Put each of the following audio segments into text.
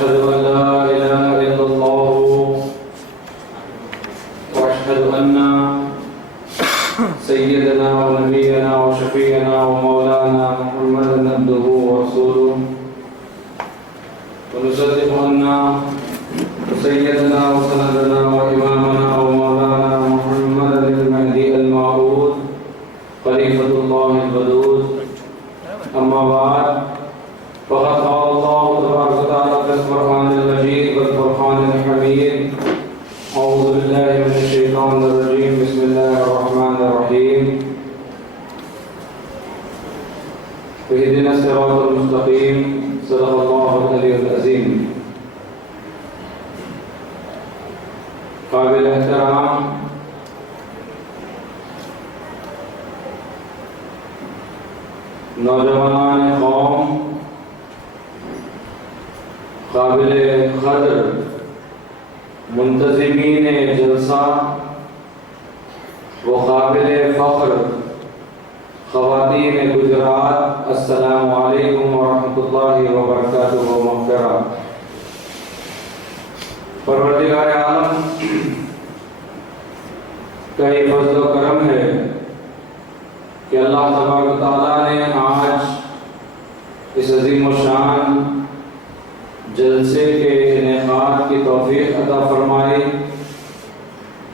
وأشهد أن لا إله إلا الله وأشهد أن سيدنا ونبينا وشفيعنا ومولانا محمدا عبده ورسوله ونصدق أن سيدنا وسندنا وإمامنا ومولانا محمدا المهدي الموعود خليفة الله الودود. أما بعد فقد قال الله تبارك وتعالى في القرآن المجيد والفرقان الحميد: أعوذ بالله من الشيطان الرجيم، بسم الله الرحمن الرحيم. اهدنا الصراط المستقيم، صدق الله العلي العظيم. قابل احترام نوجوانان قوم، قابل قدر منتظمین جلسہ و قابل فخر خواتین گجرات، السلام علیکم ورحمۃ اللہ وبرکاتہ و مغفرہ. پروردگار عالم کا یہ فضل و کرم ہے کہ اللہ تبارک و تعالیٰ نے آج اس عظیم و شان جلسے کے انعقاد کی توفیق عطا فرمائی،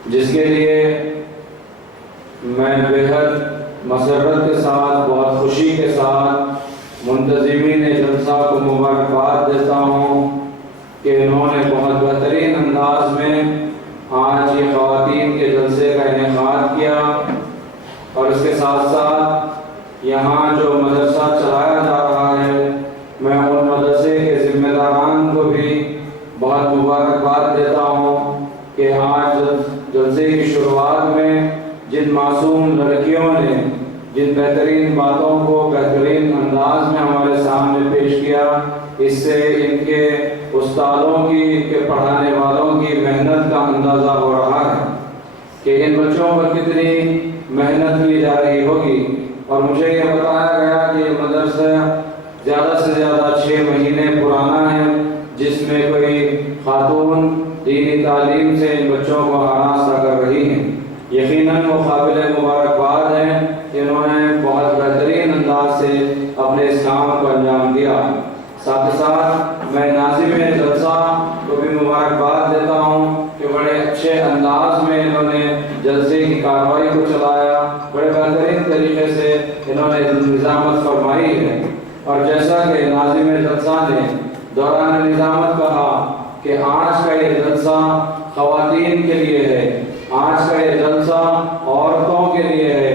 جس کے لیے میں بےحد مسرت کے ساتھ، بہت خوشی کے ساتھ منتظمین جلسہ کو مبارکباد دیتا ہوں کہ انہوں نے بہت بہترین انداز میں آج یہ خواتین کے جلسے کا انعقاد کیا. اور اس کے ساتھ ساتھ یہاں جو مدرسہ چلایا جا رہا ہے، میں ان مدرسے کے ذمہ داران کو بھی بہت مبارکباد دیتا ہوں کہ آج جلسے کی شروعات میں جن معصوم لڑکیوں نے جن بہترین باتوں کو بہترین انداز میں ہمارے سامنے پیش کیا، اس سے ان کے استادوں کی، ان کے پڑھانے والوں کی محنت کا اندازہ ہو رہا ہے کہ ان بچوں پر کتنی محنت کی جا رہی ہوگی. اور مجھے یہ بتایا گیا کہ یہ مدرسہ زیادہ سے زیادہ 6 مہینے پرانا ہے، جس میں کوئی خاتون دینی تعلیم سے ان بچوں کو آراستہ کر رہی ہیں. یقیناً وہ قابل مبارکباد ہیں کہ انہوں نے بہت بہترین انداز سے اپنے اس کام کو انجام دیا. ساتھ ہی ساتھ میں ناظم جلسہ کو بھی مبارکباد دیتا ہوں کہ بڑے اچھے انداز میں انہوں نے جلسے کی کارروائی کو چلایا، بڑے بہترین طریقے سے انہوں نے نظامت فرمائی ہے. اور جیسا کہ ناظم جلسہ نے دوران نظامت کہا کہ آج کا یہ جلسہ خواتین کے لیے ہے، آج کا یہ جلسہ عورتوں کے لیے ہے،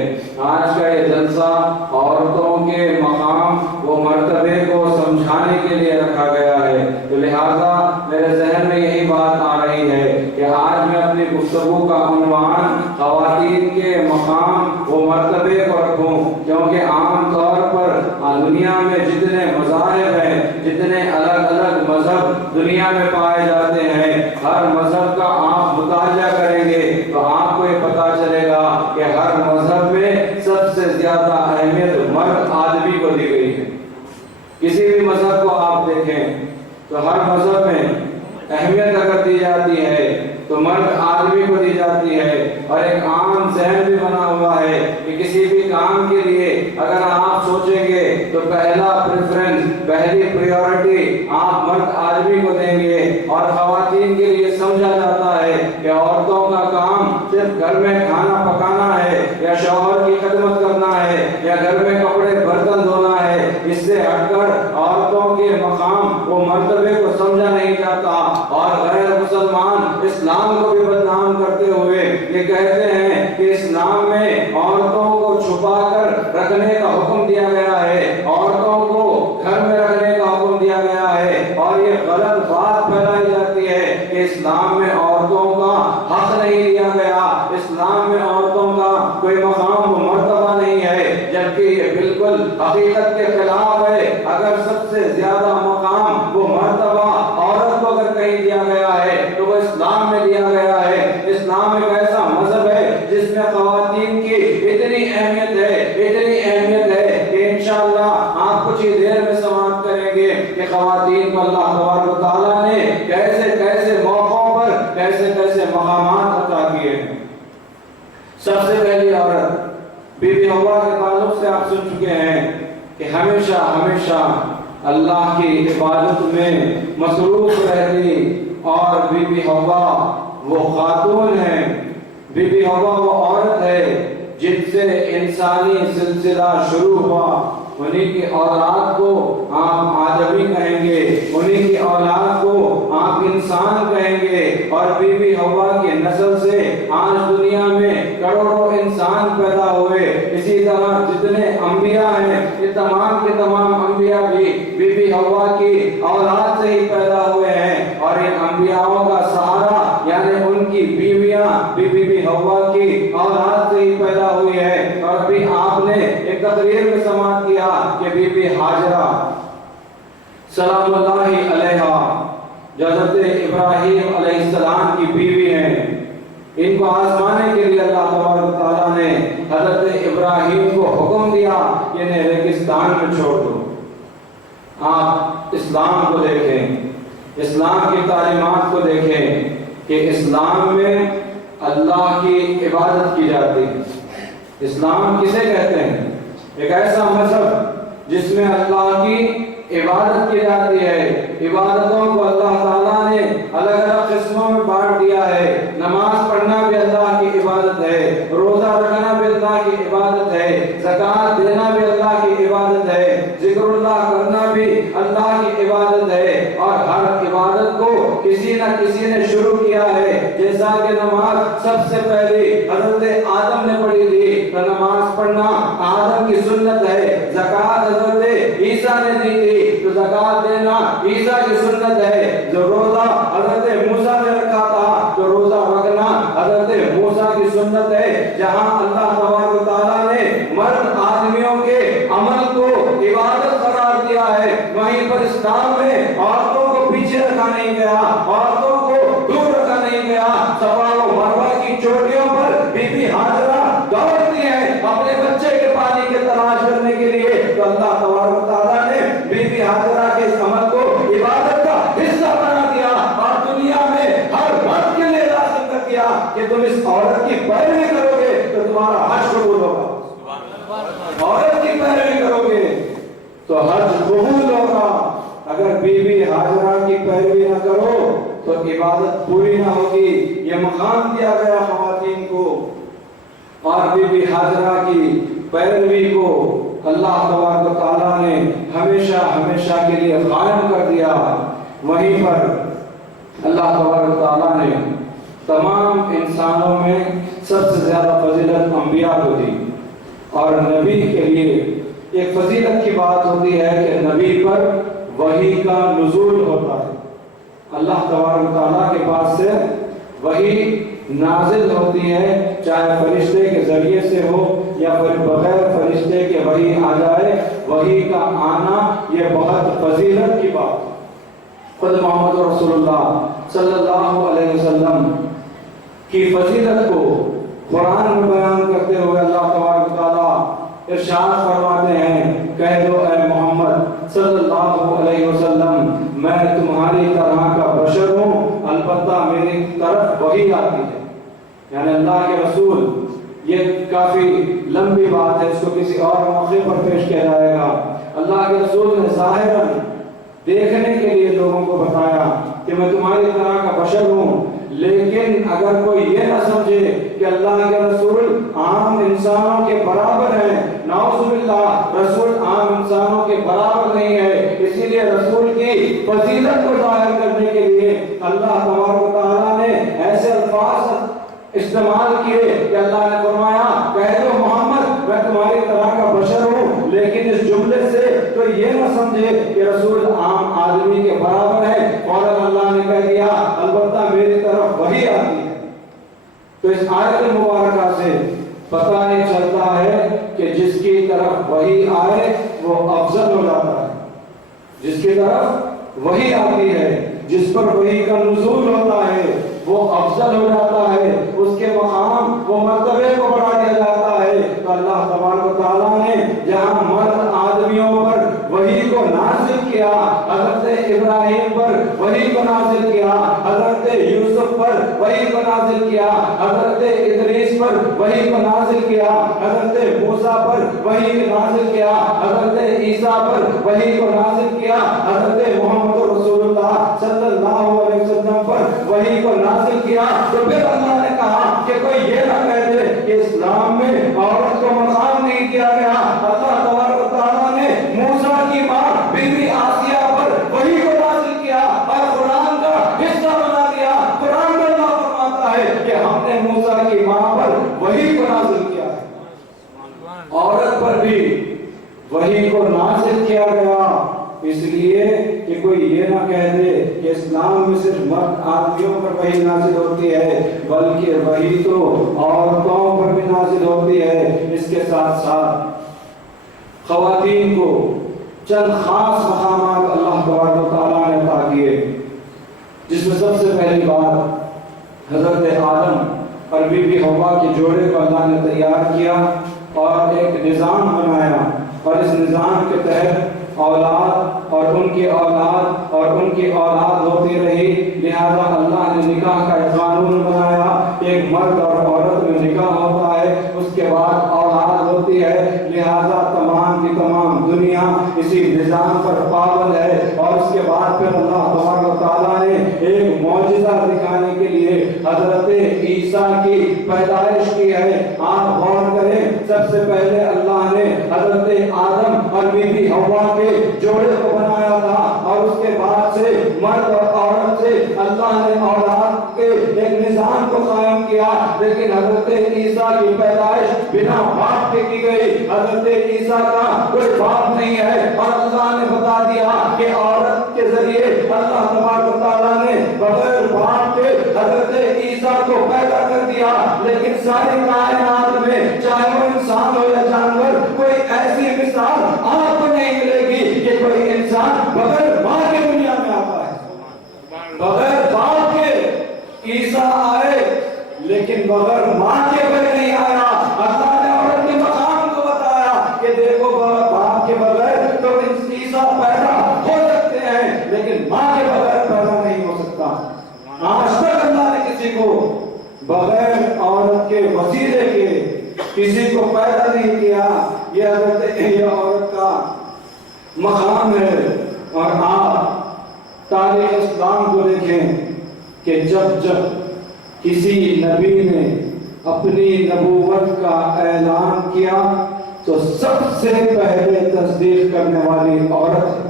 آج کا یہ جلسہ عورتوں کے مقام و مرتبے کو سمجھانے کے لیے رکھا گیا ہے. تو لہٰذا میرے ذہن میں یہی بات آ رہی ہے کہ آج میں اپنی گفتگو کا عنوان خواتین کے مقام و مرتبے کو رکھوں، کیونکہ عام طور پر دنیا میں جتنے مذاہب ہیں، جتنے الگ الگ مذہب دنیا میں پائے جاتے ہیں، ہر مذہب کا آپ مطالعہ کریں گے تو آپ کو یہ پتا چلے گا کہ ہر مذہب میں سب سے زیادہ اہمیت مرد آدمی کو دی گئی ہے. کسی بھی مذہب کو آپ دیکھیں تو ہر مذہب میں اہمیت اگر دی جاتی ہے تو مرد آدمی کو دی جاتی ہے. اور ایک عام ذہن بھی بنا ہوا ہے کہ کسی بھی کام کے لیے اگر آپ سوچیں گے تو پہلا پریفرنس، پہلی پریورٹی آپ مرد آدمی کو دیں گے. اور خواتین کے لیے سمجھا جاتا ہے کہ عورتوں کا کام صرف گھر میں کھانا پکانا ہے یا شوہر کی خدمت کرنا ہے یا گھر میں کپڑے برتن دھونا ہے. اس سے ہٹ کر عورتوں کے مقام و مرتبے کو سمجھا نہیں جاتا. اور غیر مسلمان اسلام کو بھی بدنام کرتے ہوئے یہ کہتے ہیں کہ اسلام میں عورتوں کو چھپا کر رکھنے کا حکم دیا گیا ہے، عورتوں کو گھر میں رکھنے کا حکم دیا گیا ہے. اور یہ غلط بات پھیلائی جاتی ہے کہ اسلام میں عورتوں کا حق نہیں دیا گیا، اسلام میں عورتوں کا کوئی مقام و مرتبہ نہیں ہے، جبکہ یہ بالکل حقیقت کے خلاف ہے. اگر سب سے زیادہ مقام و مرتبہ عورت کو اگر کہیں دیا گیا ہے تو وہ اسلام میں دیا گیا ہے. اسلام ایک ایسا مذہب ہے جس میں خواتین کی اتنی اہمیت ہے کہ انشاءاللہ آپ کچھ ہی دیر میں سماعت کریں گے کہ خواتین کو اللہ تبارک و تعالیٰ نے عورت بی بی حوا کے تعلق سے آپ سن چکے ہیں کہ ہمیشہ ہمیشہ اللہ کی عبادت میں مصروف رہتی، اور بی بی حوا وہ خاتون ہے، بی بی حوا وہ عورت ہے جن سے انسانی سلسلہ شروع ہوا۔ انہی کی اولاد کو آپ آدمی کہیں گے، انہی کی اولاد کو آپ انسان کہیں گے، اور بی بی حوا کی نسل سے آج دنیا میں کروڑوں انسان پیدا ہوئے۔ اسی طرح جتنے انبیاء ہیں یہ تمام کے تمام انبیاء بھی بی بی حوا کی اولاد سے ہی پیدا ہوئے ہیں، اور ان انبیاءوں کا سہارا یعنی ان کی بیویاں بھی بی بی حوا کی اولاد سے ہی پیدا ہوئی ہے۔ اور ابھی آپ نے ایک تقریر میں سماعت کیا کہ بی بی ہاجرہ سلام اللہ علیہا جو حضرت ابراہیم علیہ السلام کی بیوی ہیں، ان کو آزمانے کے لیے اللہ تبارک و تعالیٰ نے حضرت ابراہیم کو حکم دیا کہ انہیں ریگستان میں چھوڑ دو۔ آپ اسلام کو دیکھیں، اسلام کی تعلیمات کو دیکھیں کہ اسلام میں اللہ کی عبادت کی جاتی ہے۔ اسلام کسے کہتے ہیں؟ ایک ایسا مذہب جس میں اللہ کی عبادت کی جاتی ہے۔ عبادتوں کو اللہ تعالیٰ نے الگ الگ قسموں میں بانٹ دیا ہے۔ نماز پڑھنا بھی اللہ کی عبادت ہے، روزہ رکھنا بھی اللہ کی عبادت ہے، زکوٰۃ دینا بھی اللہ کی عبادت ہے، ذکر اللہ کرنا بھی اللہ کی عبادت ہے۔ اور ہر عبادت کو کسی نہ کسی نے شروع کیا ہے۔ جیسا کہ نماز سب سے پہلی حضرت آدم نے پڑھی تھی، تو نماز پڑھنا آدم کی سنت ہے۔ زکوٰۃ حضرت عیسیٰ نے دی تھی، تو زکوٰۃ دینا عیسیٰ کی سنت ہے۔ جو روزہ حضرت موسیٰ نے رکھا تھا، تو روزہ رکھنا حضرت موسیٰ کی سنت ہے۔ جہاں اللہ تبارک و تعالیٰ نے مرد آدمیوں کے عمل کو عبادت قرار دیا ہے، وہیں پر اسلام میں عورتوں کو پیچھے رکھا نہیں گیا، عورتوں کو دور رکھا نہیں گیا۔ صفا و مروہ کی چوٹیوں پر بی بی ہاجرہ دوڑتی ہیں اپنے بچے کے پانی کی تلاش کرنے کے لیے، تو اللہ تبارک و تعالیٰ نے بی بی ہاجرہ کے اس عمل کو عبادت کا حصہ بنا دیا، اور دنیا میں ہر مرد کے لیے لازم کر دیا کہ تم اس عورت کی پیروی کرو گے تو تمہارا حج قبول ہوگا۔ عورت کی پیروی کرو گے تو حج قبول ہوگا۔ اگر بی بی ہاجرہ کی پیروی نہ کرو تو عبادت پوری نہ ہوگی۔ یہ مقام دیا گیا خواتین کو، اور بی بی ہاجرہ کی پیروی کو اللہ تبارک و تعالیٰ نے ہمیشہ ہمیشہ کے لیے قائم کر دیا۔ وہیں پر اللہ تبارک و تعالیٰ نے تمام انسانوں میں سب سے زیادہ فضیلت انبیاء کو دی، اور نبی کے لیے ایک فضیلت کی بات ہوتی ہے کہ نبی پر وحی کا نزول ہوتا ہے۔ اللہ تبارک و تعالیٰ کے پاس سے وحی نازل ہوتی ہے، چاہے فرشتے کے ذریعے سے ہو یا پھر بغیر فرشتے کے وحی آ جائے۔ وحی کا آنا یہ بہت فضیلت کی بات ہے۔ خود محمد رسول اللہ صلی اللہ علیہ وسلم کی فضیلت کو قرآن میں بیان کرتے ہوئے اللہ تبارک و تعالیٰ ارشاد فرماتے ہیں، کہہ دو اے محمد صلی اللہ علیہ وسلم، میں تمہاری طرح کا بشر ہوں، البتہ میری طرف وحی آتی ہے۔ یعنی اللہ کے رسول، یہ کافی لمبی بات ہے، اس کو کسی اور موقع پر پیش کیا جائے گا۔ اللہ کے رسول نے ظاہراً دیکھنے کے لیے لوگوں کو بتایا کہ میں تمہاری طرح کا بشر ہوں، لیکن اگر کوئی یہ نہ سمجھے کہ اللہ کے رسول عام انسانوں کے برابر ہیں، نعوذ باللہ، رسول عام انسانوں کے برابر نہیں ہے۔ اسی لیے رسول کی فضیلت کو ظاہر کرنے کے لیے اللہ تبارک و تعالیٰ نے ایسے الفاظ استعمال کیے کہ اللہ نے فرمایا، کہہ دو محمد میں تمہاری طرح کا بشر ہوں، لیکن اس جملے سے تو یہ نہ سمجھے کہ رسول عام آدمی کے برابر ہے۔ فوراً اللہ نے کہہ دیا، البتہ میری طرف وحی آتی ہے۔ تو اس آیت مبارکہ سے پتہ نہیں چلتا ہے کہ جس کی طرف وحی آئے وہ افضل ہو جاتا ہے، جس کی طرف وحی آتی ہے، جس پر وحی کا نزول ہوتا ہے وہ افضل ہو جاتا ہے، اس کے مقام وہ مرتبے کو بڑھا دیا جاتا ہے۔ تو اللہ تبارک و تعالیٰ نے جہاں مرد آدمیوں پر وحی کو نازل کیا کیا، حضرت ابراہیم پر وحی کو نازل کیا، حضرت یوسف پر وحی کو نازل کیا، حضرت ادریس پر وحی کو نازل کیا، حضرت موسیٰ پر وحی کو نازل کیا، حضرت عیسیٰ پر وحی کو نازل کیا، حضرت محمد رسول اللہ صلی اللہ علیہ وسلم پر وحی کو نازل کیا۔ تو پھر اللہ نے کہا کہ کوئی یہ نہ کہہ دے کہ اسلام میں عورت کو مقام نہیں دیا گیا۔ اللہ تبارک و تعالیٰ نے موسیٰ کی ماں بی بی آسیہ پر وحی کو نازل کیا اور قرآن کا حصہ بنا دیا۔ قرآن میں اللہ فرماتا ہے کہ ہم نے موسیٰ کی ماں پر وحی کو نازل کیا ہے۔ عورت پر بھی وحی کو نازل کیا گیا، اس لیے کہ کوئی یہ نہ کہہ دے کہ اسلام میں صرف مرد آدمیوں پر وحی نازل ہوتی ہے، بلکہ وحی تو عورتوں پر بھی نازل ہوتی ہے۔ اس کے ساتھ ساتھ خواتین کو چند خاص مقامات اللہ تبارک و تعالیٰ نے عطا کیے، جس میں سب سے پہلی بات حضرت آدم اور بی بی حوا کے جوڑے کو اللہ نے تیار کیا اور ایک نظام بنایا، اور اس نظام کے تحت اولاد اور ان کی اولاد اور ان کی اولاد ہوتی رہی۔ لہذا اللہ نے نکاح کا ایک قانون بنایا، ایک مرد اور عورت میں نکاح ہوتا ہے، اس کے بعد اولاد ہوتی ہے، لہذا تمام کی تمام دنیا اسی نظام پر پابند ہے۔ اور اس کے بعد پھر اللہ تبارک و تعالیٰ نے ایک معجزہ دکھانے کے لیے حضرت عیسیٰ کی پیدائش کی ہے۔ آپ غور کریں، سب سے پہلے اللہ نے حضرت آدم اور بی بی حوا کے جوڑے کو بنایا تھا، اور اس کے بعد سے مرد اور عورت سے اللہ نے اولاد کے ایک نظام کو قائم کیا۔ لیکن حضرت عیسیٰ کی پیدائش بنا باپ کے کی گئی۔ حضرت عیسیٰ کا کوئی باپ نہیں ہے، اور اللہ نے بتا دیا کہ عورت کے ذریعے اللہ تبارک و تعالیٰ نے بغیر باپ کے حضرت عیسیٰ کو پیدا کر دیا۔ لیکن ساری کائنات میں چاہے وہ انسان ہو یا جانور، کوئی ایسی مثال آپ کو نہیں ملے گی کہ کوئی انسان بغیر ماں کے دنیا میں آتا ہے، بغیر باپ کے عیسیٰ آئے، لیکن بغیر ماں کے بغیر نہیں آیا۔ اللہ نے عورت کے مقام کو بتایا کہ دیکھو باپ کے بغیر تو عیسیٰ پیدا ہو سکتے ہیں، لیکن ماں کے بغیر پیدا نہیں ہو سکتا۔ آج تک اللہ نے کسی کو بغیر عورت کے وسیلے کے کسی کو پیدا نہیں کیا۔ یہ عورت کا مقام ہے۔ اور آپ تاریخ اسلام کو دیکھیں کہ جب کسی نبی نے اپنی نبوت کا اعلان کیا تو سب سے پہلے تصدیق کرنے والی عورت ہے۔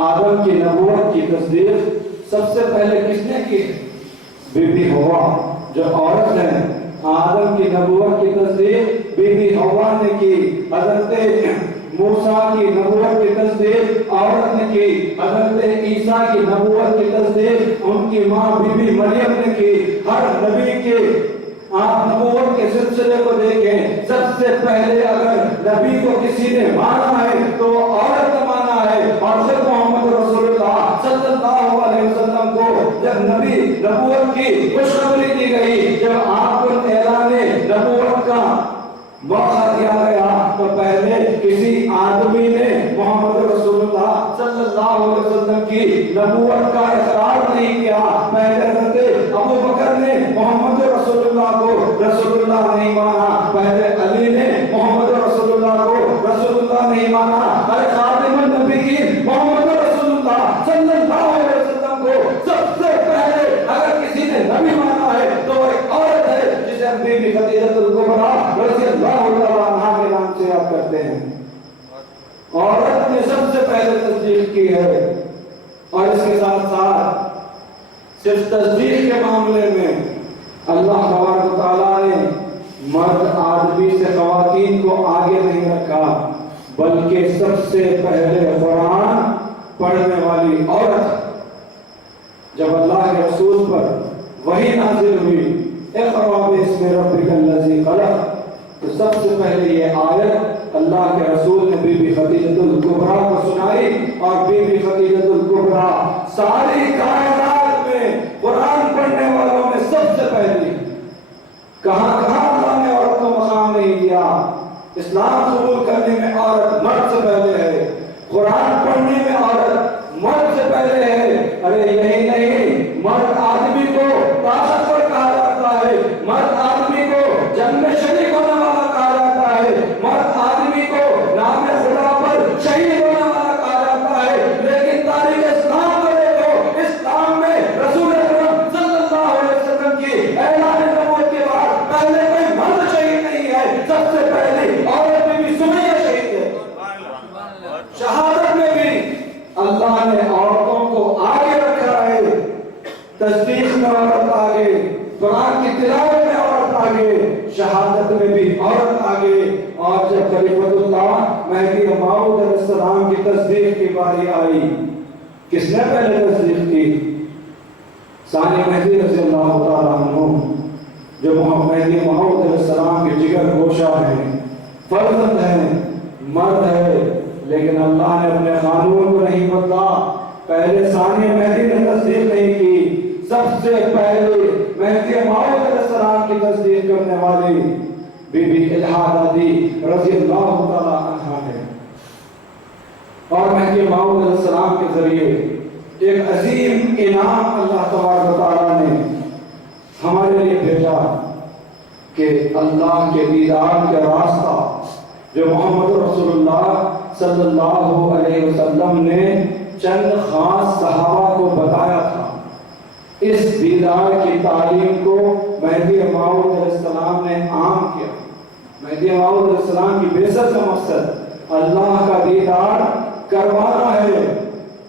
آدم کی نبوت کی تصدیق سب سے پہلے کس نے کی؟ بی بی حوا جو عورت ہے۔ آدم کی نبوت کی تصدیق بی بی حوا نے کی۔ حضرت موسیٰ کی نبوت کی تصدیق عورت نے کی۔ حضرت عیسیٰ کی نبوت کی تصدیق ان کی ماں بی بی مریم نے کی۔ ہر نبی کے آپ نبوت کے سلسلے کو دیکھیں، سب سے پہلے اگر نبی کو کسی نے مانا ہے تو عورت نے مانا ہے۔ اور صرف محمد رسول اللہ صلی اللہ علیہ وسلم کو جب نبی نبوت کی خوشخبری دی گئی، جب آپ کو اعلان نبوت کا موقع دیا گیا، تو پہلے کسی آدمی نے محمد رسول اللہ صلی اللہ علیہ وسلم کی نبوت کا اقرار نہیں کیا۔ پہلے حضرت ابو بکر نے محمد رسول اللہ کو رسول اللہ نہیں مانا، پہلے علی نے محمد رسول اللہ کو رسول اللہ نہیں مانا۔ خاتم النبیین محمد رسول اللہ صلی اللہ علیہ وسلم کو سب سے پہلے اگر کسی نے نبی مانا ہے تو ایک عورت ہے جسے ہم بی بی خدیجہ الکبریٰ رضی اللہ عنہا کے نام سے یاد کرتے ہیں۔ عورت نے سب سے پہلے تصدیق کی ہے۔ اور اس کے ساتھ ساتھ صرف تصدیق کے معاملے میں اللہ تبارک و تعالیٰ نے مرد آدمی سے خواتین کو آگے نہیں رکھا، بلکہ سب سے پہلے قرآن پڑھنے والی عورت جب اللہ کے رسول پر وحی نازل ہوئی، اقرأ باسم ربک الذی خلق، تو سب سے پہلے یہ آیت اللہ کے رسول نے بی بی خدیجہ الکبریٰ کو سنائی۔ اور بی بی خدیجہ الکبریٰ ساری کائنات میں قرآن پڑھنے والوں میں سب سے پہلی۔ کہاں اللہ نے عورت کو مقام نہیں دیا؟ اسلام قبول کرنے میں عورت مرد سے پہلے ہے، قرآن پڑھنے میں عورت مرد سے پہلے ہے۔ ارے یہی نہیں، مرد آدمی کو طاقتور کہا جاتا ہے، مرد آدمی کو جنگ میں شریک ہونے والا کہا جاتا ہے، مرد آدمی کو نام خدا پر شہید ہونے والا کہا جاتا ہے۔ لیکن تاریخ اسلام کو دیکھو، اسلام میں رسول اکرم صلی اللہ علیہ وسلم کی اعلان نبوت کے بعد پہلے کوئی مرد شہید نہیں ہے، سب سے پہلے عورت میں بھی سمیہ شہید ہے۔ شہادت میں بھی اللہ نے عورتوں کو آگے رکھا ہے، تصدیق میں عورت آگے، قرآن کی تلاوت میں عورت آگے، شہادت میں بھی عورت آگے۔ اور جب خلیفۃ اللہ مہدی موعود علیہ السلام کی تصدیق کی باری آئی، کس نے پہلے تصدیق کی؟ ثانی مہدی رضی اللہ تعالیٰ عنہ، جو مہدی موعود علیہ السلام کے جگر گوشہ ہیں، فرزند ہیں، مرد ہے، لیکن اللہ نے اپنے قانون کو نہیں بدلا۔ پہلے ثانی مہدی نے تصدیق نہیں کی، سب سے پہلے مہدی موعود علیہ السلام کی تصدیق کرنے والی بی بی الہا دادی رضی اللہ تعالیٰ عنہا ہے۔ اور مہدی موعود علیہ السلام کے ذریعے ایک عظیم انعام اللہ تبارک و تعالیٰ نے ہمارے لیے بھیجا کہ اللہ کے دیدار کا راستہ جو محمد رسول اللہ صلی اللہ علیہ وسلم نے چند خاص صحابہ کو بتایا تھا، اس دیدار کی تعلیم کو مہدی موعود علیہ السلام نے عام کیا۔ مہدی موعود علیہ السلام کی بعثت کا مقصد اللہ کا دیدار کروانا ہے۔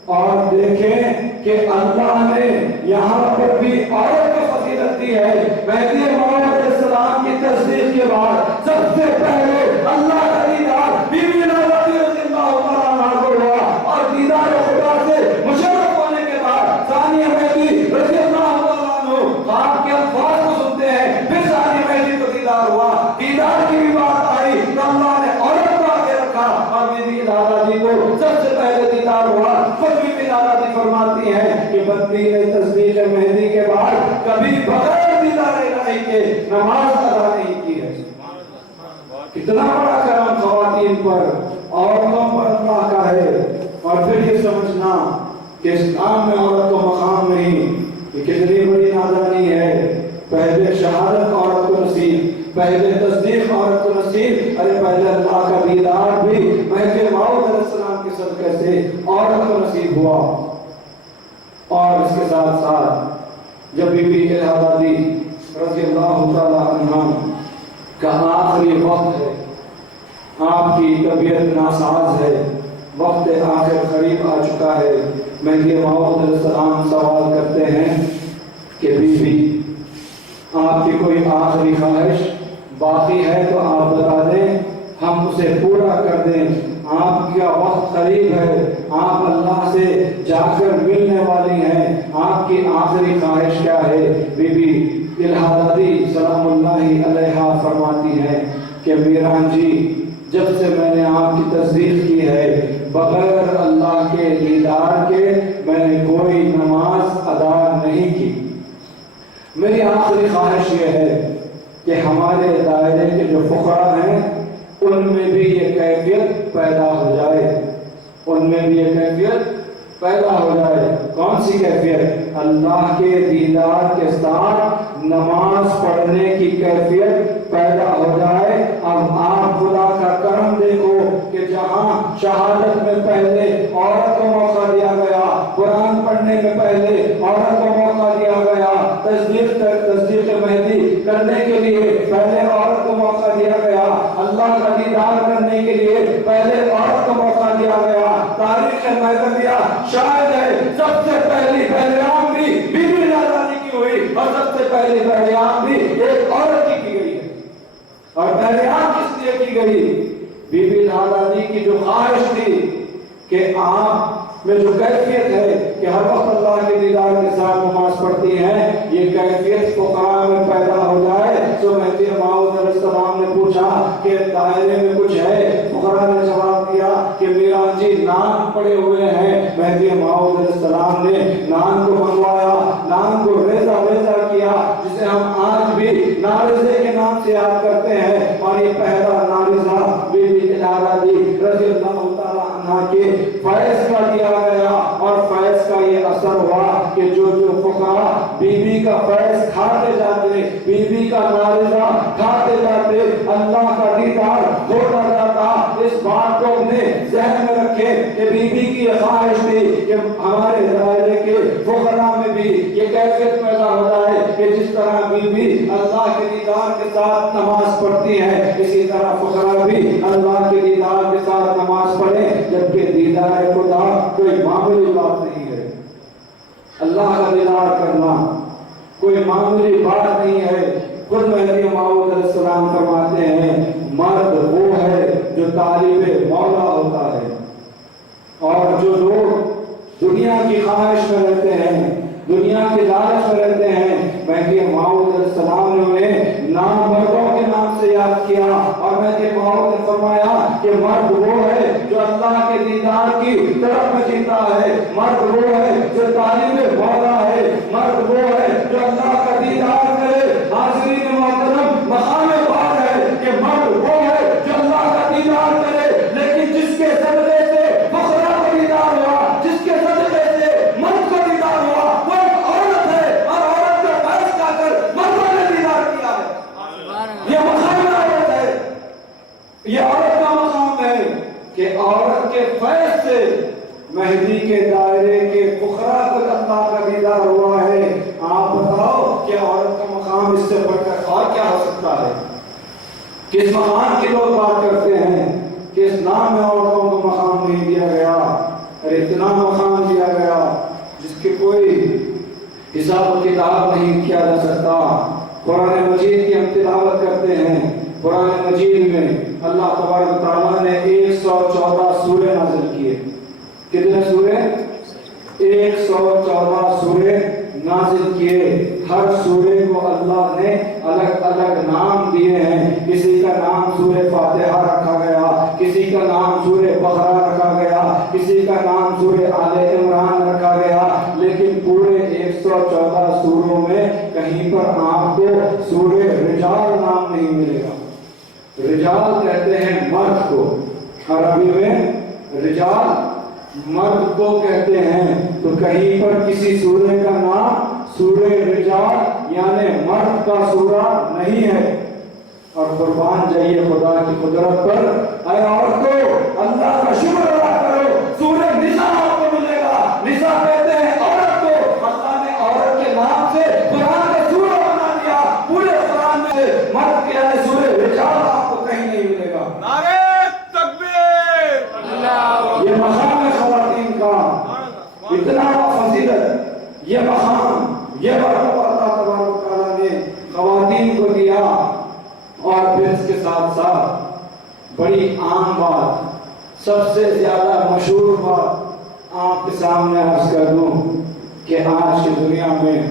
اور دیکھیں کہ اللہ نے یہاں پر بھی عورت کو فضیلت دی ہے۔ مہدی موعود علیہ السلام کی تصدیق کے بعد سب سے پہلے اللہ کا دیدار بی بی رضی اللہ تعالیٰ عنہا کو ہوا، اور دیدار خدا سے مشرف ہونے کے بعد ثانی مہدی رضی اللہ تعالیٰ عنہ آپ کے الفاظ کو سنتے ہیں، پھر ثانی مہدی کو دیدار ہوا۔ دیدار کی بھی بات آئی تو اللہ نے عورت کو آگے رکھا، اور بی بی دادا جی کو سب سے پہلے دیدار ہوا۔ خود بی بی دادا جی فرماتی ہیں کہ بندی نے تصدیق مہدی کے بعد کبھی بغیر دیدار الہی کے نماز ادا نہیں کی ہے۔ کتنا بڑا کرم خواتین پر، عورتوں پر اللہ کا ہے۔ اور پھر یہ سمجھنا کہ اسلام میں عورت کو مقام نہیں، یہ کتنی بڑی نادانی ہے۔ پہلے شہادت عورت کو نصیب، پہلے تصدیق عورت کو نصیب، ارے پہلے اللہ کا دیدار بھی مہدی موعود علیہ السلام کے صدقے سے عورت کو نصیب ہوا۔ اور اس کے ساتھ ساتھ جب بی بی الہا دادی رضی اللہ تعالیٰ عنہا کا آخری وقت ہے، آپ کی طبیعت ناساز ہے، وقت آخر قریب آ چکا ہے، مہدی موعود علیہ السلام سوال کرتے ہیں کہ بی بی آپ کی کوئی آخری خواہش باقی ہے تو آپ بتا دیں، ہم اسے پورا کر دیں۔ آپ کا وقت قریب ہے، آپ اللہ سے جا کر ملنے والی ہیں، آپ کی آخری خواہش کیا ہے؟ بی بی الہا دادی سلام اللہ علیہا فرماتی ہیں کہ میران جی، جب سے میں نے آپ کی تصدیق کی ہے، بغیر اللہ کے دیدار کے میں نے کوئی نماز ادا نہیں کی۔ میری آخری خواہش یہ ہے کہ ہمارے دائرے کے جو فقراء ہیں ان میں بھی یہ کیفیت پیدا ہو جائے، ان میں بھی یہ کیفیت پیدا ہو جائے۔ کون سی کیفیت؟ اللہ کے دیدار کے ساتھ نماز پڑھنے کی کیفیت پیدا ہو جائے۔ اب آپ خدا کا کرم دیکھو کہ جہاں شہادت میں پہلے عورت کو موقع دیا گیا، قرآن پڑھنے میں پہلے عورت کو موقع دیا گیا، تصدیق مہدی کرنے کے لیے پہلے عورت کو موقع دیا گیا، اللہ کا دیدار کرنے کے لیے پہلے عورت کو موقع دیا گیا۔ تاریخ مہدویہ شاید ہے سب سے پہلی پہلام بھی بی بی دادا جی کی ہوئی، اور سب سے پہلی پہلام بھی ایک عورت کی گئی ہے۔ اور پہلام کس لیے کی گئی؟ بی بی دادا جی کی جو خواہش تھی کہ آپ میں جو کیفیت ہے کہ ہر وقت اللہ کے دیدار کے ساتھ نماز پڑھتی ہیں، یہ کیفیت فقراء میں پیدا ہو جائے۔ تو مہدی موعود علیہ السلام نے پوچھا کہ دائرے میں کچھ ہے؟ فقراء نے جواب دیا کہ میران جی نان پڑے ہوئے ہیں۔ مہدی موعود علیہ السلام نے نان کو منگوایا، نان کو ریزہ ریزہ کیا، جسے ہم آج بھی ناریزے کے نام سے یاد کرتے ہیں۔ اور یہ پہلا ناریزہ بی بی الہا دادی رضی اللہ تعالیٰ عنہا کے کا فیض کھاتے جاتے، بیوی کا معاوضہ کھاتے جاتے، اللہ کا دیدار ہوتا جاتا۔ اس بات کو اپنے ذہن میں رکھے کہ بیوی کی خواہش تھی کہ ہمارے دائرے کے فقراء میں بھی یہ کیفیت پیدا ہو جائے کہ جس طرح بیوی اللہ کے دیدار کے ساتھ نماز پڑھتی ہے، اسی طرح فقراء بھی اللہ کے دیدار کے ساتھ نماز پڑھے، جبکہ دیدار خدا کوئی معمولی بات نہیں ہے۔ اللہ کا دیدار کرنا کوئی معمولی بات نہیں ہے۔ خود مہدی موعود علیہ السلام فرماتے ہیں مرد وہ ہے جو طالب مولا ہوتا ہے، اور جو لوگ دنیا کی خواہش میں رہتے ہیں، دنیا کے لالچ میں رہتے ہیں، مہدی موعود علیہ السلام نے انہیں نامردوں کے نام سے یاد کیا، اور مہدی موعود نے فرمایا کہ مرد وہ ہے جو اللہ کے دیدار کی طرف میں جیتا ہے، مرد وہ ہے جو طالب مولا ہے، مرد وہ ہے جو اللہ کا دیدار کرے۔ حاضرین محترم، مقام بات ہے کہ مرد وہ ہے جو اللہ کا دیدار کرے، لیکن جس کے صدقے سے فقراء کا دیدار ہوا، جس کے صدقے سے مرد کا دیدار ہوا، وہ ایک عورت ہے، اور عورت کا فیض کھا کر مردوں نے دیدار کیا ہے۔ یہ مقام عورت ہے، یہ عورت کا مقام ہے کہ عورت کے فیض سے مہدی کے دائرے کے فقراء کو اللہ کا دیدار ہوا ہے۔ آپ بتاؤ کہ عورت کا مقام اس سے بڑھ کر اور کیا ہو سکتا ہے؟ کس مقام کی لوگ بات کرتے ہیں کہ اسلام میں عورتوں کو مقام نہیں دیا گیا، اور اتنا مقام دیا گیا جس کے کوئی حساب و کتاب نہیں کیا جا سکتا۔ قرآن مجید کی ہم تلاوت کرتے ہیں، قرآن مجید میں اللہ تبارک و تعالیٰ نے 114 سورے نازل کیے۔ کتنے سورے؟ 114 سورے نازل کیے۔ ہر سورے کو اللہ نے الگ الگ نام دیے ہیں۔ کسی کا نام سورہ فاتحہ رکھا گیا، کسی کا نام سورہ بقرہ رکھا گیا، کسی کا نام سورہ آل عمران رکھا گیا، لیکن پورے 114 سوروں میں کہیں پر آپ کو سورہ رجال نام نہیں ملے گا۔ رجال کہتے ہیں مرد کو، عربی میں رجال مرد کو کہتے ہیں، تو کہیں پر کسی سورے کا نام سورہ رجال یعنی مرد کا سورہ نہیں ہے۔ اور قربان جائیے خدا کی قدرت پر، اے عورتوں اللہ کا شکر ادا کرو، سورہ نساء آپ کو ملے گا۔ نساء کہتے ہیں عورت کو، اللہ نے عورت کے نام سے قرآن کا سورہ بنا دیا، پورے قرآن میں مرد کے یعنی سورہ رجال آپ کو کہیں نہیں ملے گا۔ نعرہ تکبیر! یہ مقام ہے خواتین کا، اتنا فضیلت، یہ مقام، یہ مرتبہ اللہ تبارک و تعالیٰ نے خواتین کو دیا۔ اور پھر اس کے ساتھ ساتھ بڑی عام بات، سب سے زیادہ مشہور بات آپ کے سامنے عرض کر دوں کہ آج کی دنیا میں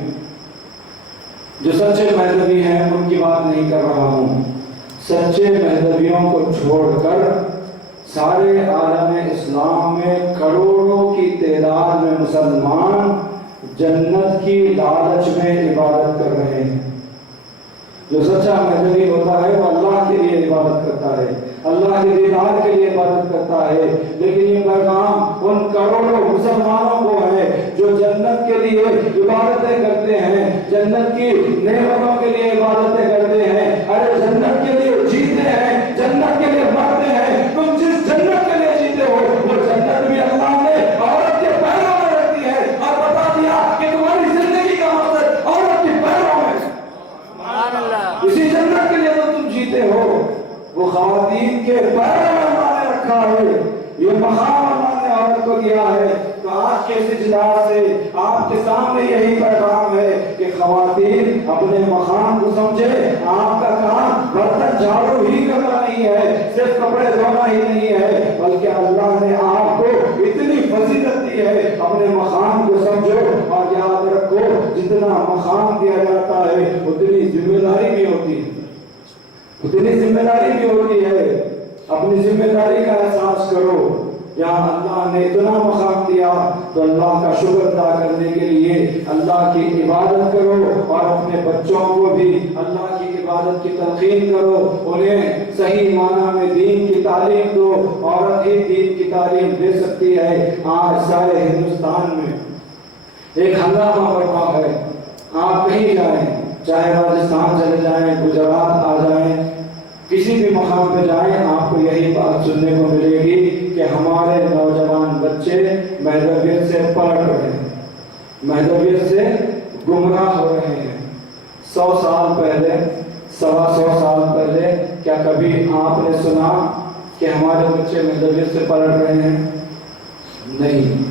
جو سچے مذہبی ہیں ان کی بات نہیں کر رہا ہوں، سچے مذہبیوں کو چھوڑ کر سارے عالم اسلام میں کروڑوں کی تعداد میں مسلمان جنت کی لالچ میں عبادت کر رہے ہیں۔ جو سچا مذہبی ہوتا ہے وہ اللہ کے لیے عبادت کرتا ہے، اللہ کے دیدار کے لیے عبادت کرتا ہے، لیکن یہ پیغام ان کروڑوں مسلمانوں کو ہے جو جنت کے لیے عبادتیں کرتے ہیں، جنت کی نعمتوں کے لیے عبادتیں کرتے ہیں۔ ارے جنت کے لیے جیتے ہیں، جنت کے لیے مرتے ہیں۔ تم جس جنت کے لیے جیتے ہو وہ جنت بھی اللہ نے عورت کے پیروں میں رکھی ہے، اور بتا دیا کہ تمہاری زندگی کا مقصد عورت کے پیروں میں۔ اسی جنت کے لیے تو تم جیتے ہو، وہ خواتین کے پیروں میں اللہ نے رکھا ہے، یہ مقام اللہ نے عورت کو دیا ہے۔ تو آج کے اس اجلاس سے آپ کے سامنے یہی پیغام ہے کہ خواتین اپنے مقام کو سمجھے۔ آپ کا کام برتن جھاڑو ہی کرنا نہیں ہے، صرف کپڑے دھونا ہی نہیں ہے، بلکہ اللہ نے آپ کو اتنی فضیلت دی ہے، اپنے مقام کو سمجھو اور یاد رکھو جتنا مقام دیا جاتا ہے اتنی ذمہ داری بھی ہوتی ہے، اتنی ذمہ داری بھی ہوتی ہے۔ اپنی ذمہ داری کا احساس کرو۔ یہاں اللہ نے اتنا مقام دیا تو اللہ کا شکر ادا کرنے کے لیے اللہ کی عبادت کرو، اور اپنے بچوں کو بھی اللہ کی عبادت کی تلقین کرو، انہیں صحیح معنی میں دین کی تعلیم دو۔ عورت ہی دین کی تعلیم دے سکتی ہے۔ آج سارے ہندوستان میں ایک ہنگامہ برپا ہے، آپ کہیں جائیں، چاہے راجستھان چلے جائیں، گجرات آ جائیں، کسی بھی مقام پہ جائیں، آپ کو یہی بات سننے کو ملے گی کہ ہمارے نوجوان بچے مہدویت سے پلٹ رہے ہیں، مہدویت سے گمراہ ہو رہے ہیں۔ 100 سال پہلے، 125 سال پہلے کیا کبھی آپ نے سنا کہ ہمارے بچے مہدویت سے پلٹ رہے ہیں؟ نہیں۔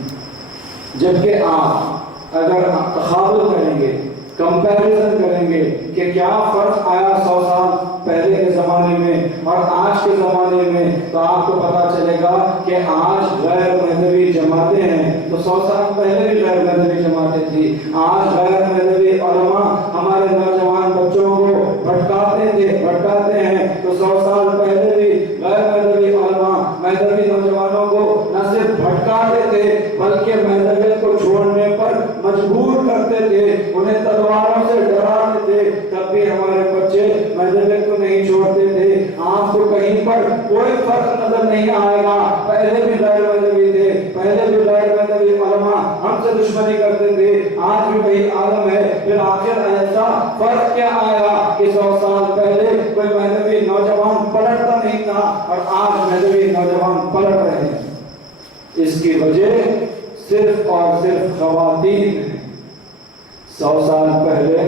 جبکہ آپ اگر تقابل کریں گے، کمپیریزن کریں گے کہ کیا فرق آیا 100 سال پہلے کے زمانے میں اور آج کے زمانے میں، تو آپ کو پتا چلے گا کہ آج غیر مذہبی جماعتیں ہیں تو 100 سال پہلے بھی غیر مذہبی جماعتیں تھی۔ آج غیر مذہبی علماء ہمارے نوجوان بچوں کو بھٹکاتے ہیں تو 100 سال پہلے بھی غیر مذہبی علماء مذہبی نوجوانوں کو نہ صرف بھٹکاتے تھے بلکہ مذہبیت کو چھوڑنے پر مجبور کرتے تھے، انہیں تلواروں سے ڈراتے تھے، تب بھی ہمارے بچے مذہبیت کو نہیں چھوڑتے تھے۔ آپ کو کہیں پر کوئی فرق نظر نہیں آئے گا، پہلے بھی غیر مذہبی تھے، پہلے بھی غیر مذہبی علماء ہم سے دشمنی کرتے تھے، آج بھی وہی عالم ہے۔ پھر آخر ایسا فرق کیا آیا کہ 100 سال پہلے کوئی مذہبی نوجوان پلٹتا نہیں تھا اور آج مذہبی نوجوان پلٹ رہے ہیں؟ اس کی وجہ صرف اور صرف خواتین ہیں۔ 100 سال پہلے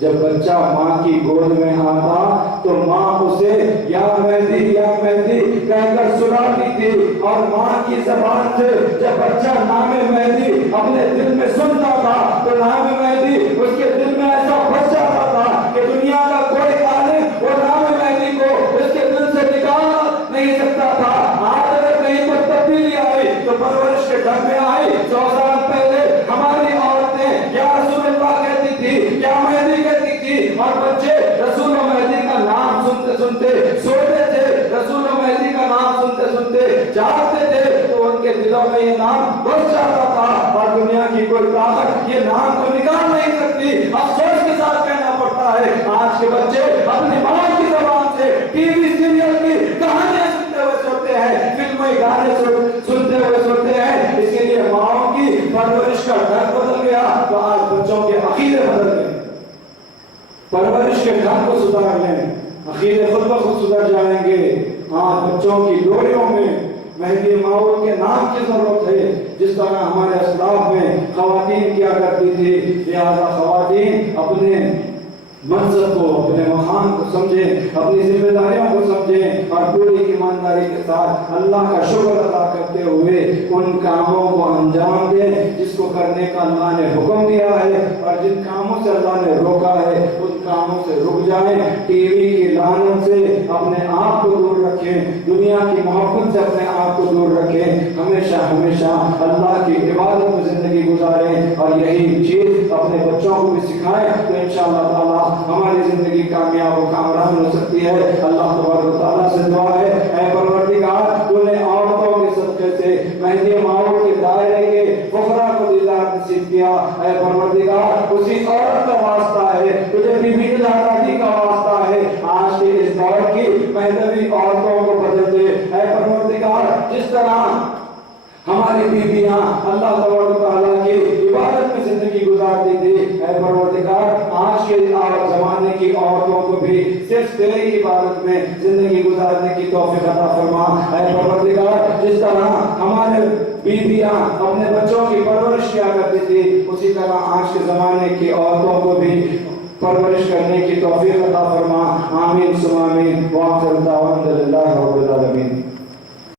جب بچہ ماں کی گود میں آتا تو ماں اسے یا مہدی یا مہدی کہہ کر سلاتی تھی، اور ماں کی زبان سے جب بچہ نام مہدی اپنے دل میں سنتا تھا تو نام مہدی اس کے دل میں ایسا بس جاتا تھا کہ دنیا کا کوئی عالم وہ نام مہدی کو اس کے دل سے نکال نہیں سکتا تھا۔ آج اگر کہیں پر تبدیلی آئی تو پرورش کے ڈھنگ میں آئی۔ 100 سال پہلے ہماری عورتیں یا رسول اللہ کہتی تھی یا مہدی کہتی تھی، اور بچے رسول و مہدی کا نام سنتے سنتے سوتے تھے، رسول و مہدی کا نام سنتے سنتے جاگتے تھے، تو ان کے دلوں میں یہ نام بس جاتا تھا، اور دنیا کی کوئی طاقت یہ نام کو نکال نہیں سکتی۔ افسوس کے ساتھ کہنا پڑتا ہے آج کے بچے اپنی ماں کی زبان سے ٹی وی سیریل کی کہانیاں سنتے ہوئے سوتے ہیں، فلمی گانے سنتے ہوئے سوتے ہیں۔ اسی لیے ماں کی پرورش کا ڈھنگ بدل گیا تو آج بچوں کے عقیدے بدل گئے۔ پرورش کے ڈھنگ کو سدھار لیں، عقیدے خود بخود سدھر جائیں گے۔ آج بچوں کی ڈوریوں میں مہدی ماؤد کے نام کی ضرورت ہے، جس طرح ہمارے اسلاف میں خواتین کیا کرتی تھی۔ لہذا خواتین اپنے منصب کو، اپنے مقام کو سمجھیں، اپنی ذمہ داریوں کو سمجھیں، اور پوری ایمانداری کے ساتھ اللہ کا شکر ادا کرتے ہوئے ان کاموں کو انجام دیں جس کو کرنے کا اللہ نے حکم دیا ہے، اور جن کاموں سے اللہ نے روکا ہے ان کاموں سے رک جائیں۔ ٹی وی کی لعنت سے اپنے آپ کو دور رکھیں، دنیا کی محبت سے اپنے آپ کو دور رکھیں، ہمیشہ ہمیشہ اللہ کی عبادت میں زندگی گزاریں، اور یہی چیز اپنے بچوں کو بھی سکھائیں، تو انشاءاللہ تعالیٰ ہماری زندگی کامیاب و کامران ہو سکتی ہے۔ اللہ تبارک و تعالیٰ سے دعا ہے، اے پروردگار تو نے عورتوں کے صدقے سے مہدی ماؤد کے دائرے کے فقراء کو دیدار نصیب کیا۔ اے پروردگار اسی عورت کا واسطہ ہے، تجھے بی بی زہرا کا واسطہ ہے، آج کے اس دور کی مہدوی عورتوں کو بدل دے۔ اے پروردگار جس طرح ہماری بیویاں اللہ تبارک و تعالیٰ کی عبادت میں زندگی گزارتی تھی، اے پروردگار آج کے زمانے کی عورتوں کو بھی صرف تیری عبادت میں زندگی گزارنے کی توفیق عطا فرما۔ اے پروردگار جس طرح ہمارے بیویاں اپنے بچوں کی پرورش کیا کرتی تھی، اسی طرح آج کے زمانے کی عورتوں کو بھی پرورش کرنے کی توفیق عطا فرما۔ آمین ثم آمین۔ وآخر دعوانا الحمدللہ رب العالمین۔